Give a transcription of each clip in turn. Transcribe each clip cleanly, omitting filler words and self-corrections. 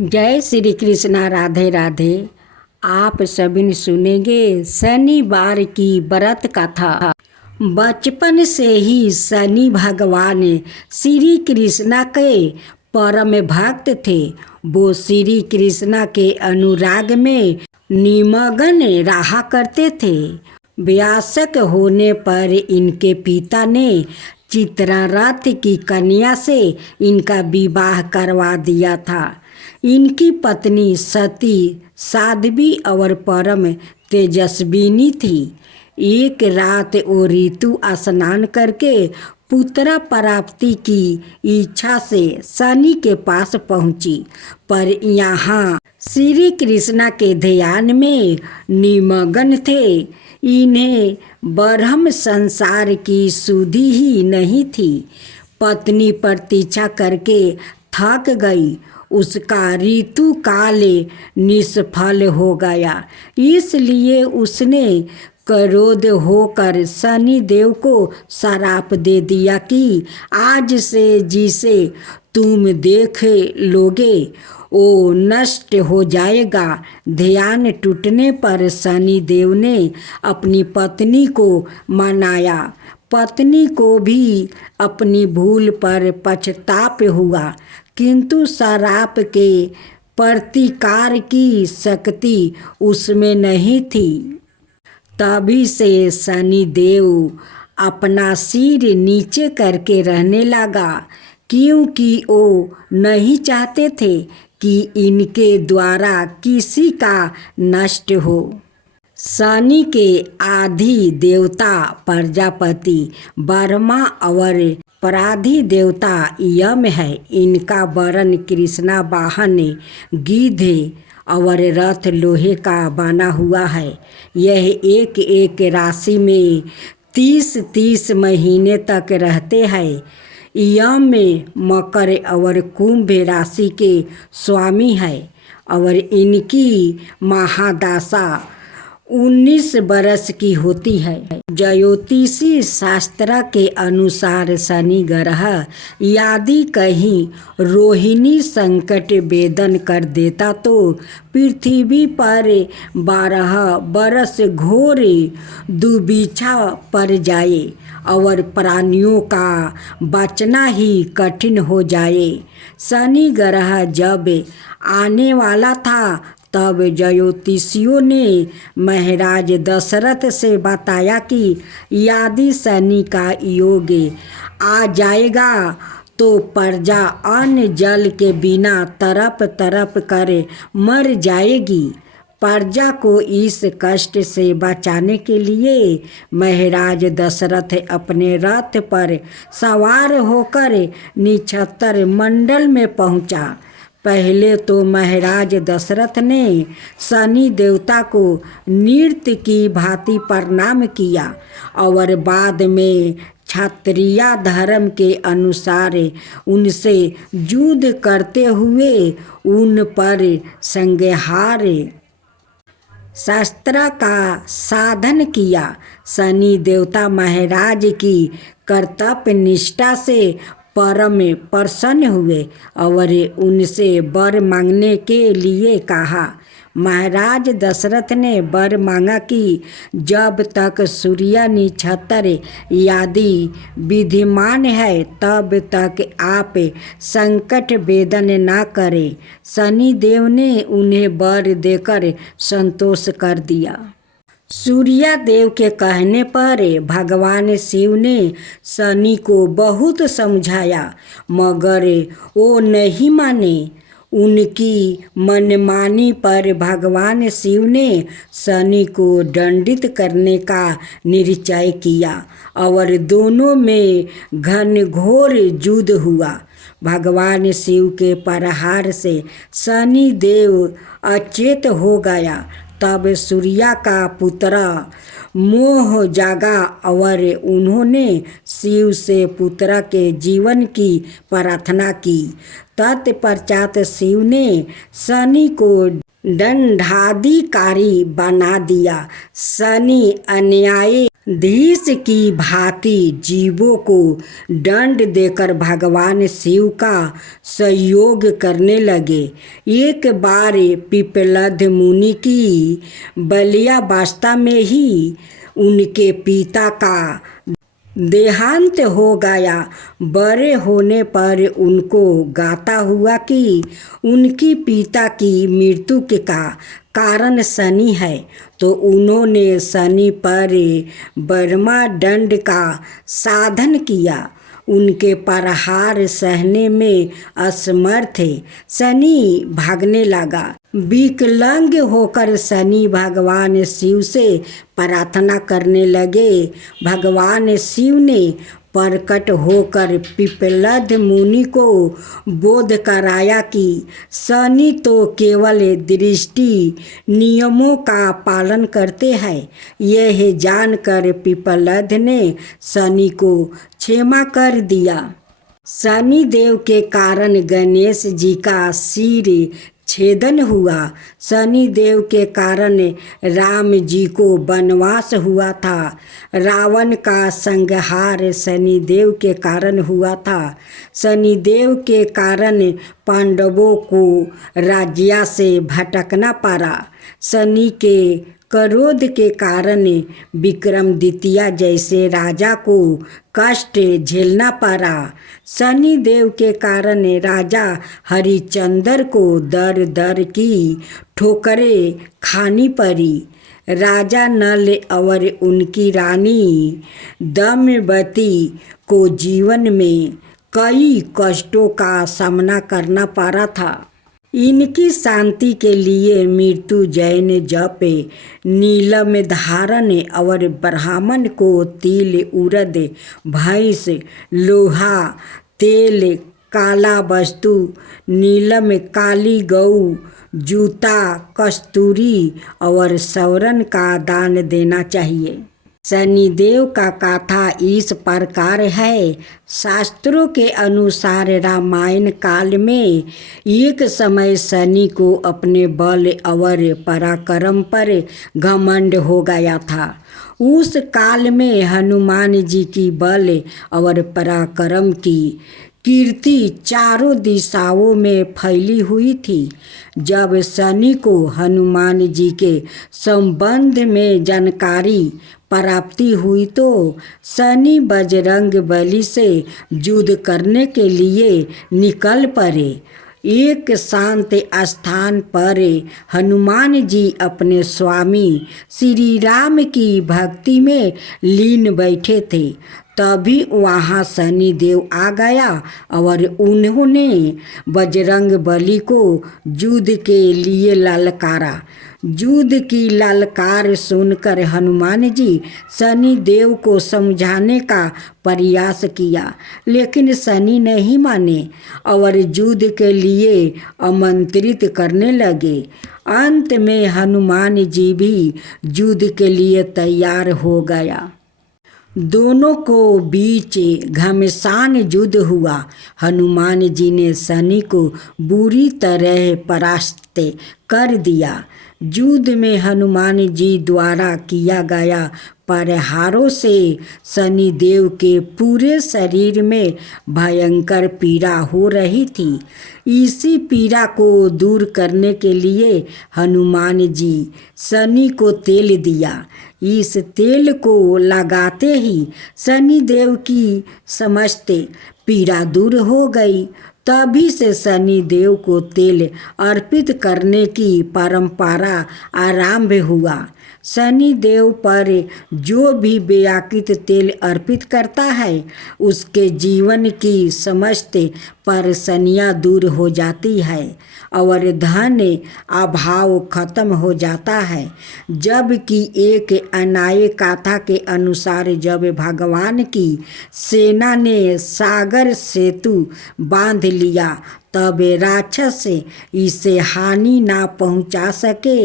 जय श्री कृष्णा। राधे राधे। आप सभी ने सुनेंगे शनिवार की व्रत कथा। बचपन से ही शनि भगवान श्री कृष्णा के परम भक्त थे। वो श्री कृष्णा के अनुराग में निमग्न रहा करते थे। वयस्क होने पर इनके पिता ने चित्ररथ की कन्या से इनका विवाह करवा दिया था। इनकी पत्नी सती साध्वी और परम तेजस्विनी थी। एक रात वो ऋतु स्नान करके पुत्र प्राप्ति की इच्छा से शनि के पास पहुंची, पर यहाँ श्री कृष्णा के ध्यान में निमग्न थे। इन्हें ब्रह्म संसार की सुधि ही नहीं थी। पत्नी प्रतीक्षा करके थक गई। उसका ऋतु काल निष्फल हो गया। इसलिए उसने क्रोध होकर शनि देव को श्राप दे दिया कि आज से जिसे तुम देख लोगे वो नष्ट हो जाएगा। ध्यान टूटने पर शनि देव ने अपनी पत्नी को मनाया। पत्नी को भी अपनी भूल पर पछताप हुआ, किंतु श्राप के प्रतिकार की शक्ति उसमें नहीं थी। तभी से शनि देव अपना सिर नीचे करके रहने लगा, क्योंकि वो नहीं चाहते थे कि इनके द्वारा किसी का नष्ट हो। शनि के आदि देवता प्रजापति ब्रह्मा और पराधी देवता यम है। इनका वर्ण कृष्णा वाहन गिद्ध और रथ लोहे का बना हुआ है। यह एक एक राशि में 30-30 महीने तक रहते हैं। यम में मकर और कुंभ राशि के स्वामी है और इनकी महादशा 19 वर्ष की होती है। ज्योतिषी शास्त्र के अनुसार शनि ग्रह यदि कहीं रोहिणी संकट वेदन कर देता तो पृथ्वी पर 12 वर्ष घोर दुविधा पड़ जाए और प्राणियों का बचना ही कठिन हो जाए। शनि ग्रह जब आने वाला था तब ज्योतिषियों ने महाराज दशरथ से बताया कि यदि शनि का योग आ जाएगा तो प्रजा अन्न जल के बिना तरप तरप कर मर जाएगी। प्रजा को इस कष्ट से बचाने के लिए महाराज दशरथ अपने रथ पर सवार होकर नक्षत्र मंडल में पहुंचा। पहले तो महाराज दशरथ ने शनि देवता को नृत्य की भांति प्रणाम किया और बाद में क्षत्रिय धर्म के अनुसार उनसे युद्ध करते हुए उन पर संहार शास्त्र का साधन किया। शनि देवता महाराज की कर्तव्य निष्ठा से परम प्रसन्न हुए और उनसे वर मांगने के लिए कहा। महाराज दशरथ ने वर मांगा कि जब तक सूर्य नक्षत्र यदि विद्यमान है तब तक आप संकट वेदन न करें। शनि देव ने उन्हें वर देकर संतोष कर दिया। सूर्य देव के कहने पर भगवान शिव ने शनि को बहुत समझाया, मगर वो नहीं माने। उनकी मनमानी पर भगवान शिव ने शनि को दंडित करने का निश्चय किया और दोनों में घनघोर युद्ध हुआ। भगवान शिव के प्रहार से शनि देव अचेत हो गया। तब सूर्य का पुत्र मोह जागा और उन्होंने शिव से पुत्र के जीवन की प्रार्थना की। तत्पश्चात शिव ने शनि को दंडाधिकारी बना दिया। शनि अन्याय धीस की भांति जीवों को दंड देकर भगवान शिव का सहयोग करने लगे। एक बार पिप्पलद मुनि की बाल्यावस्था में ही उनके पिता का देहांत हो गया। बड़े होने पर उनको गाता हुआ कि उनकी पिता की मृत्यु का कारण शनि है, तो उन्होंने शनि पर ब्रह्मदंड का साधन किया। उनके प्रहार सहने में असमर्थ शनि भागने लगा। विकलांग होकर शनि भगवान शिव से प्रार्थना करने लगे। भगवान शिव ने प्रकट होकर पिप्पलद मुनि को बोध कराया कि शनि तो केवल दृष्टि नियमों का पालन करते हैं। यह जानकर पिप्पलद ने शनि को क्षमा कर दिया। शनि देव के कारण गणेश जी का सिर छेदन हुआ। शनि देव के कारण राम जी को वनवास हुआ था। रावण का संहार शनि देव के कारण हुआ था। शनि देव के कारण पांडवों को राज्य से भटकना पड़ा। शनि के क्रोध के कारण विक्रमादित्य जैसे राजा को कष्ट झेलना पड़ा। शनि देव के कारण राजा हरिश्चंद्र को दर दर की ठोकरें खानी पड़ी। राजा नल और उनकी रानी दमयंती को जीवन में कई कष्टों का सामना करना पड़ा था। इनकी शांति के लिए मृत्युंजय जप, नीलम धारण और ब्राह्मण को तिल, उड़द, भैंस, लोहा, तेल, काला वस्तु, नीलम काली गऊ, जूता, कस्तूरी और स्वर्ण का दान देना चाहिए। शनिदेव का कथा इस प्रकार है। शास्त्रों के अनुसार रामायण काल में एक समय शनि को अपने बल और पराक्रम पर घमंड हो गया था। उस काल में हनुमान जी की बल और पराक्रम की कीर्ति चारों दिशाओं में फैली हुई थी। जब शनि को हनुमान जी के संबंध में जानकारी प्राप्ति हुई तो शनि बजरंगबली से युद्ध करने के लिए निकल पड़े। एक शांत स्थान पर हनुमान जी अपने स्वामी श्री राम की भक्ति में लीन बैठे थे। तभी वहाँ शनि देव आ गया और उन्होंने बजरंगबली को युद्ध के लिए ललकारा। युद्ध की ललकार सुनकर हनुमान जी शनि देव को समझाने का प्रयास किया, लेकिन शनि नहीं माने और युद्ध के लिए आमंत्रित करने लगे। अंत में हनुमान जी भी युद्ध के लिए तैयार हो गया। दोनों को बीच घमासान युद्ध हुआ। हनुमान जी ने शनि को बुरी तरह परास्त कर दिया। युद्ध में हनुमान जी द्वारा किया गया प्रहारों से शनि देव के पूरे शरीर में भयंकर पीड़ा हो रही थी। इसी पीड़ा को दूर करने के लिए हनुमान जी शनि को तेल दिया। इस तेल को लगाते ही शनि देव की समस्त पीड़ा दूर हो गई। तभी से शनि देव को तेल अर्पित करने की परंपरा आरंभ हुआ। शनि देव पर जो भी व्याकृत तेल अर्पित करता है उसके जीवन की समस्त परेशानियां दूर हो जाती है और धन अभाव खत्म हो जाता है। जबकि एक अन्याय कथा के अनुसार जब भगवान की सेना ने सागर सेतु बांध लिया तब राक्षस इसे हानि ना पहुंचा सके।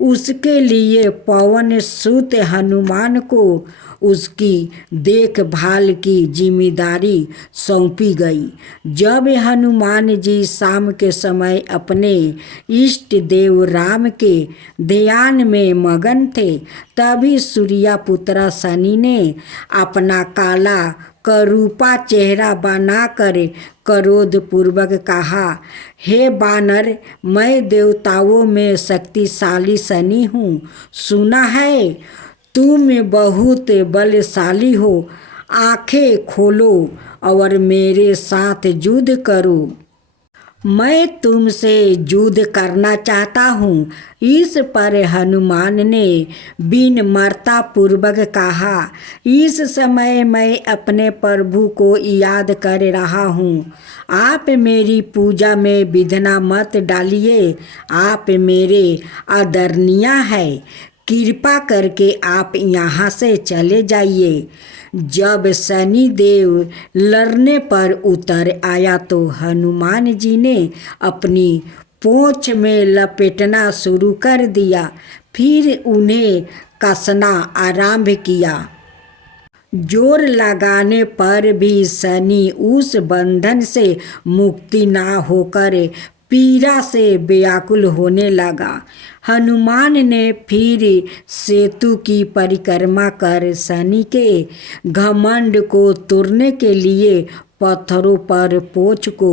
उसके लिए पवन सुत हनुमान को उसकी देखभाल की जिम्मेदारी सौंपी गई। जब हनुमान जी शाम के समय अपने इष्ट देव राम के ध्यान में मगन थे, तभी सूर्यपुत्र शनि ने अपना काला करूपा चेहरा बनाकर क्रोधपूर्वक कहा, हे बानर, मैं देवताओं में शक्तिशाली शनि हूँ। सुना है तुम बहुत बलशाली हो। आंखें खोलो और मेरे साथ युद्ध करो। मैं तुमसे युद्ध करना चाहता हूँ। इस पर हनुमान ने विनम्रता पूर्वक कहा, इस समय मैं अपने प्रभु को याद कर रहा हूँ। आप मेरी पूजा में विघ्न मत डालिए। आप मेरे आदरणीय हैं। कृपा करके आप यहाँ से चले जाइए। जब शनि देव लड़ने पर उतर आया तो हनुमान जी ने अपनी पूंछ में लपेटना शुरू कर दिया, फिर उन्हें कसना आरंभ किया। जोर लगाने पर भी शनि उस बंधन से मुक्ति ना होकर पीड़ा से व्याकुल होने लगा। हनुमान ने फिर सेतु की परिक्रमा कर शनि के घमंड को तोड़ने के लिए पत्थरों पर पूंछ को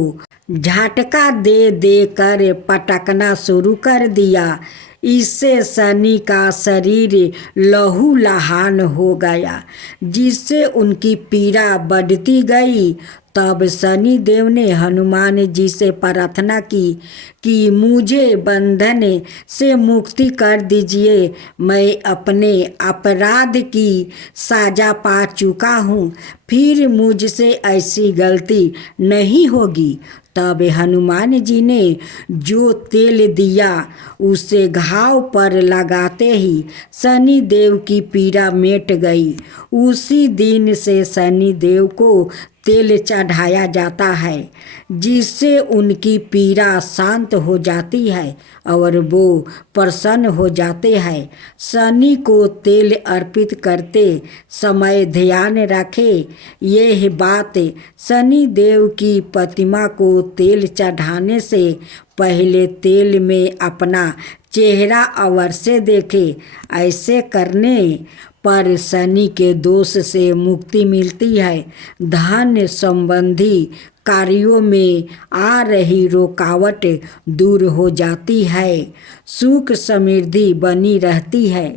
झटका दे देकर पटकना शुरू कर दिया। इससे शनि का शरीर लहूलुहान हो गया, जिससे उनकी पीड़ा बढ़ती गई। तब शनि देव ने हनुमान जी से प्रार्थना की कि मुझे बंधन से मुक्ति कर दीजिए। मैं अपने अपराध की सजा पा चुका हूँ, फिर मुझसे ऐसी गलती नहीं होगी। तब हनुमान जी ने जो तेल दिया उसे घाव पर लगाते ही शनि देव की पीड़ा मिट गई। उसी दिन से शनि देव को तेल चढ़ाया जाता है, जिससे उनकी पीड़ा शांत हो जाती है और वो प्रसन्न हो जाते हैं। शनि को तेल अर्पित करते समय ध्यान रखें, यह बात शनि देव की प्रतिमा को तेल चढ़ाने से पहले तेल में अपना चेहरा अवश्य देखें। ऐसे करने पर शनि के दोष से मुक्ति मिलती है। धन संबंधी कार्यों में आ रही रुकावट दूर हो जाती है। सुख समृद्धि बनी रहती है।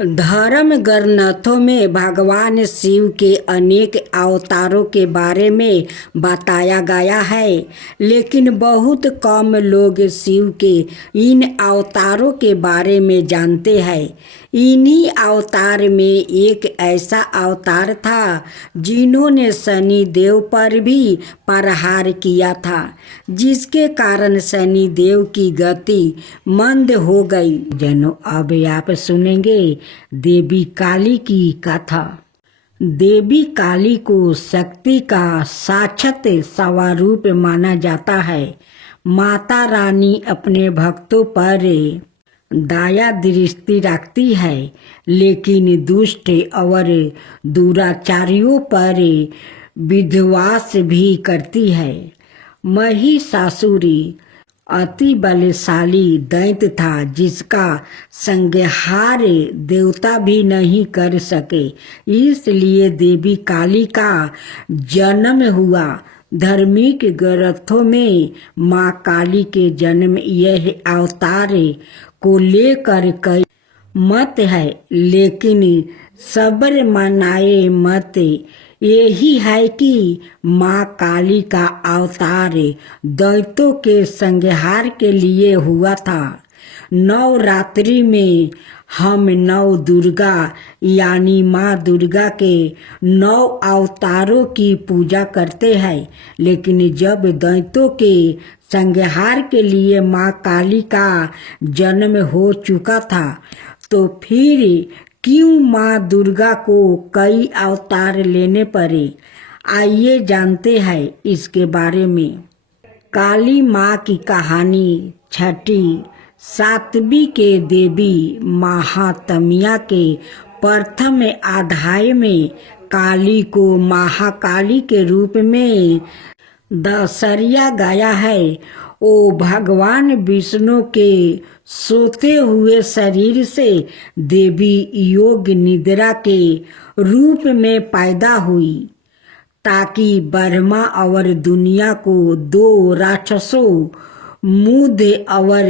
धर्म ग्रंथों में भगवान शिव के अनेक अवतारों के बारे में बताया गया है, लेकिन बहुत कम लोग शिव के इन अवतारों के बारे में जानते हैं। इन्हीं अवतार में एक ऐसा अवतार था जिन्होंने शनि देव पर भी प्रहार किया था, जिसके कारण शनि देव की गति मंद हो गई। जनों, अब आप सुनेंगे देवी काली की कथा। देवी काली को शक्ति का साक्षात स्वरूप माना जाता है। माता रानी अपने भक्तों पर दया दृष्टि रखती है, लेकिन दुष्ट और दुराचारियों पर विध्वंस भी करती है। महिषासुर अति बलशाली दैत्य था, जिसका संहार देवता भी नहीं कर सके। इसलिए देवी काली का जन्म हुआ। धार्मिक ग्रंथों में माँ काली के जन्म यह अवतार को लेकर कई मत है, लेकिन सब्र मनाए मत यही है कि माँ काली का अवतार दैत्यों के संहार के लिए हुआ था। नवरात्रि में हम नव दुर्गा यानी माँ दुर्गा के 9 अवतारों की पूजा करते हैं, लेकिन जब दैत्यों के संहार के लिए माँ काली का जन्म हो चुका था, तो फिर क्यों माँ दुर्गा को कई अवतार लेने पड़े? आइए जानते हैं इसके बारे में। काली माँ की कहानी छठी सातवीं के देवी महात्म्या के प्रथम अध्याय में काली को महाकाली के रूप में दर्शाया गया है। वो भगवान विष्णु के सोते हुए शरीर से देवी योग निद्रा के रूप में पैदा हुई ताकि ब्रह्मा और दुनिया को दो राक्षसों मुद और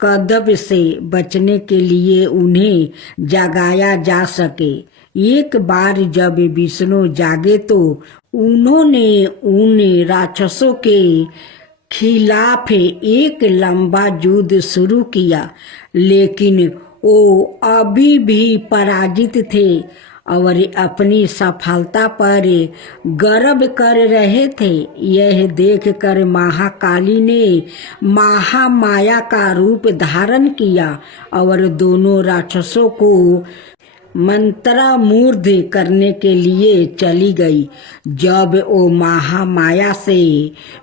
कदब से बचने के लिए उन्हें जगाया जा सके। एक बार जब विष्णु जागे तो उन्होंने उन राक्षसों के खिलाफ एक लंबा युद्ध शुरू किया, लेकिन वो अभी भी पराजित थे और अपनी सफलता पर गर्व कर रहे थे। यह देखकर महाकाली ने महामाया का रूप धारण किया और दोनों राक्षसों को मंत्रमुग्ध करने के लिए चली गई। जब वो महामाया से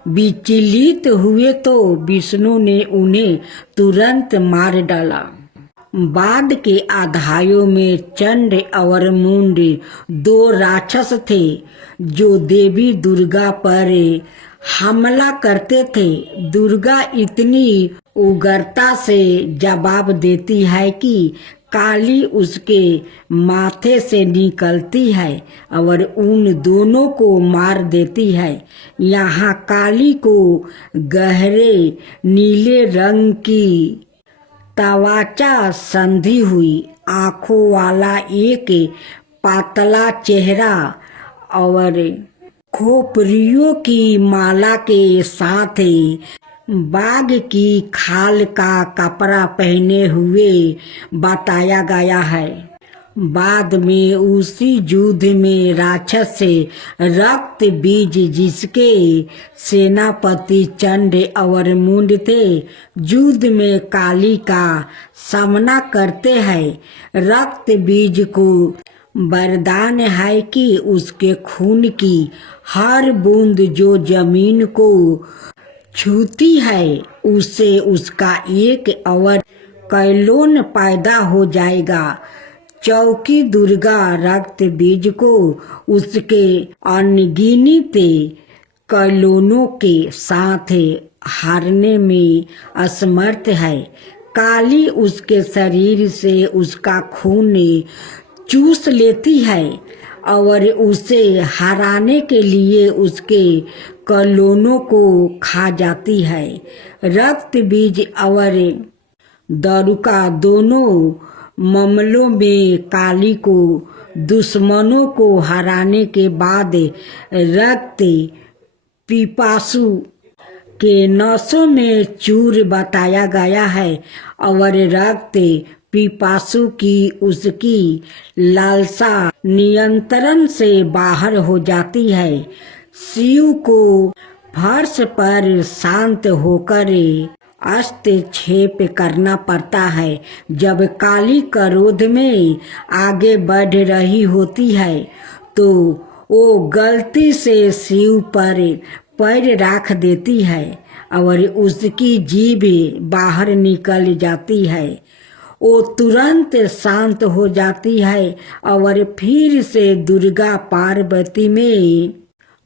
विचलित हुए तो विष्णु ने उन्हें तुरंत मार डाला। बाद के अध्यायों में चंड और मुंड दो राक्षस थे जो देवी दुर्गा पर हमला करते थे। दुर्गा इतनी उग्रता से जवाब देती है कि काली उसके माथे से निकलती है और उन दोनों को मार देती है। यहाँ काली को गहरे नीले रंग की त्वचा संधि हुई आंखों वाला एक पातला चेहरा और खोपड़ियों की माला के साथ बाघ की खाल का कपड़ा पहने हुए बताया गया है। बाद में उसी युद्ध में राक्षस से रक्त बीज जिसके सेनापति चंड और मुंड थे युद्ध में काली का सामना करते हैं। रक्त बीज को वरदान है कि उसके खून की हर बूंद जो जमीन को छूती है उससे उसका एक और कैलोन पैदा हो जाएगा। चौकी दुर्गा रक्त बीज को उसके अनगिनत कैलोनों के साथ हारने में असमर्थ है। काली उसके शरीर से उसका खून चूस लेती है और उसे हराने के लिए उसके कैलोनों को खा जाती है। रक्त बीज और दारुका दोनों मामलों में काली को दुश्मनों को हराने के बाद रक्त पिपासु के नसों में चूर बताया गया है और रक्त पिपासु की उसकी लालसा नियंत्रण से बाहर हो जाती है। शिव को फर्श पर शांत होकर हस्तक्षेप करना पड़ता है। जब काली क्रोध में आगे बढ़ रही होती है तो वो गलती से शिव पर पैर रख देती है और उसकी जीभ बाहर निकल जाती है। वो तुरंत शांत हो जाती है और फिर से दुर्गा पार्वती में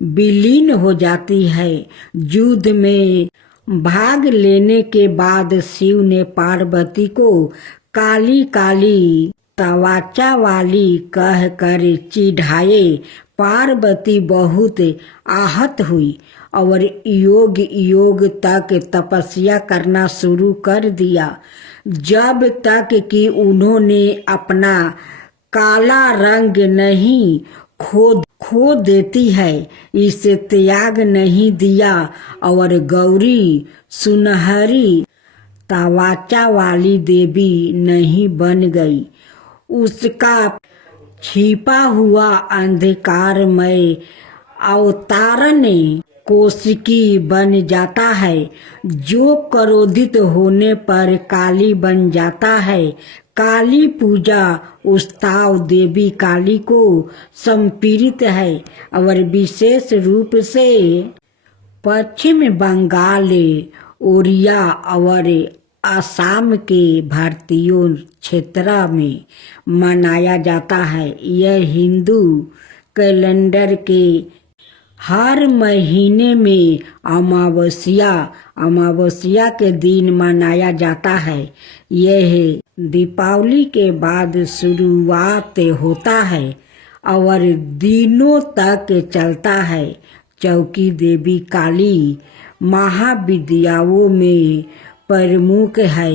विलीन हो जाती है। युद्ध में भाग लेने के बाद शिव ने पार्वती को काली काली त्वचा वाली कहकर चिढ़ाए। पार्वती बहुत आहत हुई और योग योग तक तपस्या करना शुरू कर दिया जब तक कि उन्होंने अपना काला रंग नहीं खो देती है इसे त्याग नहीं दिया और गौरी सुनहरी त्वचा वाली देवी नहीं बन गई। उसका छिपा हुआ अंधकारमय अवतारण कोशिकी बन जाता है जो क्रोधित होने पर काली बन जाता है। काली पूजा उत्सव देवी काली को समर्पित है और विशेष रूप से पश्चिम बंगाल, ओडिशा और असम के भारतीयों क्षेत्र में मनाया जाता है। यह हिंदू कैलेंडर के हर महीने में अमावस्या के दिन मनाया जाता है। यह दीपावली के बाद शुरुआत होता है और दिनों तक चलता है। चौकी देवी काली महाविद्याओं में प्रमुख है।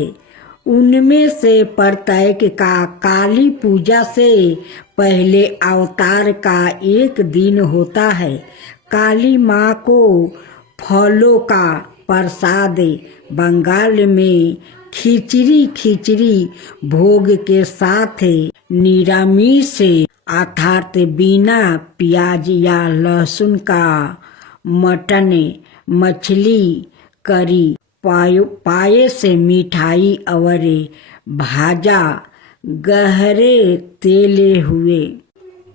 उनमें से प्रत्येक का काली पूजा से पहले अवतार का एक दिन होता है। काली माँ को फलों का प्रसाद बंगाल में खिचड़ी भोग के साथ निरामिष अर्थात बिना प्याज या लहसुन का मटन मछली करी पायस मिठाई और भाजा गहरे तेले हुए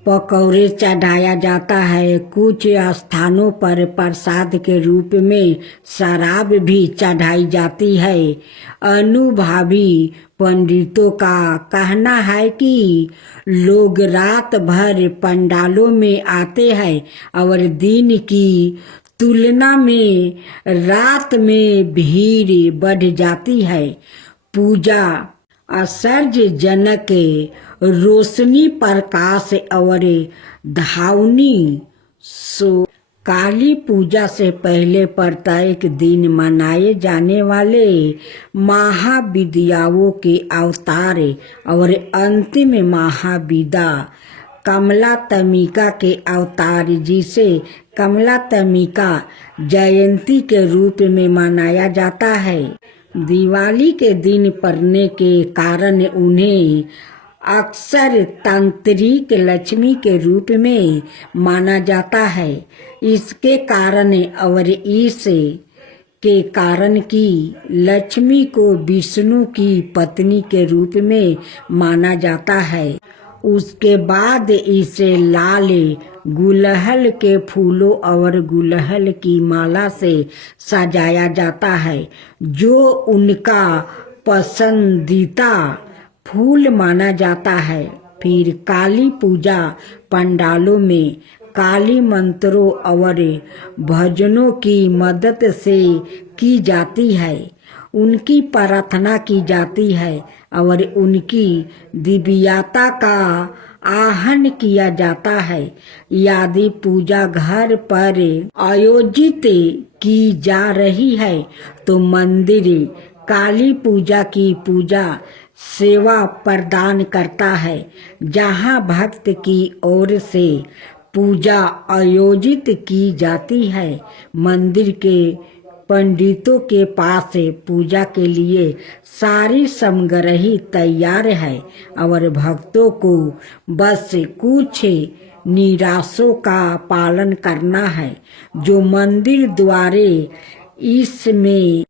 पकौड़े चढ़ाया जाता है। कुछ स्थानों पर प्रसाद के रूप में शराब भी चढ़ाई जाती है। अनुभवी पंडितों का कहना है कि लोग रात भर पंडालों में आते हैं और दिन की तुलना में रात में भीड़ बढ़ जाती है। पूजा आश्चर्यजनक रोशनी प्रकाश और धावनी काली पूजा से पहले प्रत्येक दिन मनाए जाने वाले महाविद्याओं के अवतार और अंतिम महाविद्या कमलात्मिका के अवतार जिसे कमलात्मिका जयंती के रूप में मनाया जाता है। दिवाली के दिन पड़ने के कारण उन्हें अक्सर तांत्रिक लक्ष्मी के रूप में माना जाता है। इसके कारण और इस के कारण कि लक्ष्मी को विष्णु की पत्नी के रूप में माना जाता है। उसके बाद इसे लाल गुलहल के फूलों और गुलहल की माला से सजाया जाता है जो उनका पसंदीदा फूल माना जाता है। फिर काली पूजा पंडालों में काली मंत्रों और भजनों की मदद से की जाती है। उनकी प्रार्थना की जाती है और उनकी दिव्यता का आहन किया जाता है। यदि पूजा घर पर आयोजित की जा रही है तो मंदिर काली पूजा की पूजा सेवा प्रदान करता है। जहां भक्त की ओर से पूजा आयोजित की जाती है, मंदिर के पंडितों के पास पूजा के लिए सारी सामग्री तैयार है और भक्तों को बस कुछ निर्देशों का पालन करना है जो मंदिर द्वारा इसमें